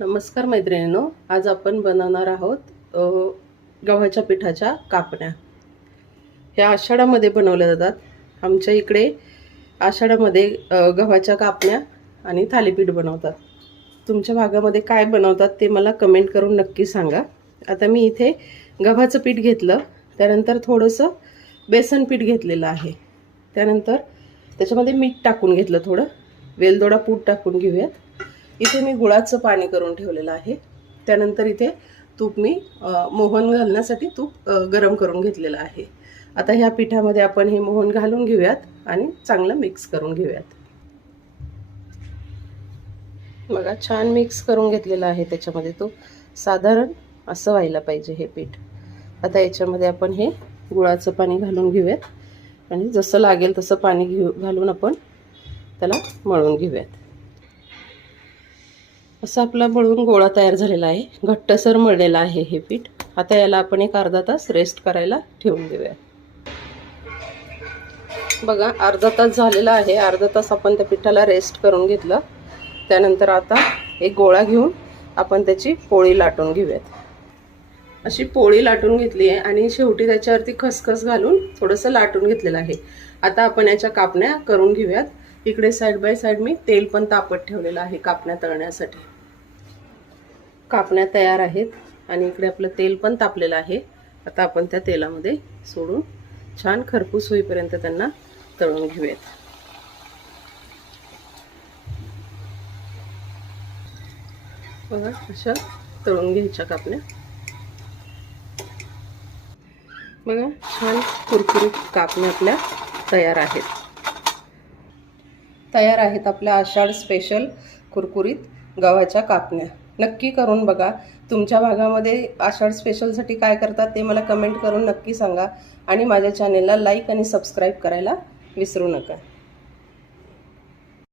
नमस्कार मैत्रिणींनो, आज आपण बनवणार आहोत गव्हाच्या पिठाच्या कापण्या। ह्या आषाढामध्ये बनवल्या जातात। आमच्या इकडे आषाढामध्ये गव्हाच्या कापण्या आणि थालीपीठ बनवतात। तुमच्या भागामध्ये काय बनवतात ते मला कमेंट करून नक्की सांगा। आता मी इथे गव्हाचं पीठ घेतलं, त्यानंतर थोडंसं बेसन पीठ घेतलेलं आहे, त्यानंतर त्याच्यामध्ये मीठ टाकून घेतलं, थोडं वेलदोडा पूड टाकून घेऊयात। इथे मी गुळाचं पाणी करून ठेवलेलं आहे। त्यानंतर इथे तूप मी मोहन घालण्यासाठी तूप गरम करून घेतलेलं आहे। आता ह्या पिठामध्ये आपण हे मोहन घालून घेऊयात आणि चांगलं मिक्स करून घेऊयात। बघा, छान मिक्स करून घेतलेलं आहे। त्याच्यामध्ये तो साधारण असं व्हायला पाहिजे हे पीठ। आता याच्यामध्ये आपण हे गुळाचं पाणी घालून घेऊयात आणि जसं लागेल तसं पाणी घालून आपण त्याला मळून घेऊयात। असं आपला मळून गोळा तयार झालेला आहे, घट्टसर मळलेला आहे हे पीठ। आता याला आपण एक अर्धा तास रेस्ट करायला ठेवून देऊया। बघा, अर्धा तास झालेला आहे। अर्धा तास आपण त्या पिठाला रेस्ट करून घेतलं। त्यानंतर आता एक गोळा घेऊन आपण त्याची पोळी लाटून घेऊयात। अशी पोळी लाटून घेतली आहे आणि शेवटी त्याच्यावरती खसखस घालून थोडंसं लाटून घेतलेलं आहे। आता आपण याच्या कापण्या करून घेऊयात। इकडे साइड बाय साइड मी तेल पण तापत ठेवलेलं आहे कापण्या तळण्यासाठी। कापण्या तयार आहेत आणि इकडे आपलं तेल पण तापलेलं आहे। आता आपण त्या तेलामध्ये सोडून छान खरपूस होईपर्यंत त्यांना तळून घेऊयात। बघा, अशा तळून घ्यायच्या कापण्या। बघा, छान कुरकुरीत कापण्या आपल्या तयार आहेत आपल्या आषाढ स्पेशल कुरकुरीत गव्हाच्या कापण्या। नक्की करून बघा। तुमच्या भागामध्ये आषाढ स्पेशलसाठी काय करतात ते मला कमेंट करून नक्की सांगा आणि माझ्या चॅनेलला लाईक आणि सबस्क्राईब करायला विसरू नका।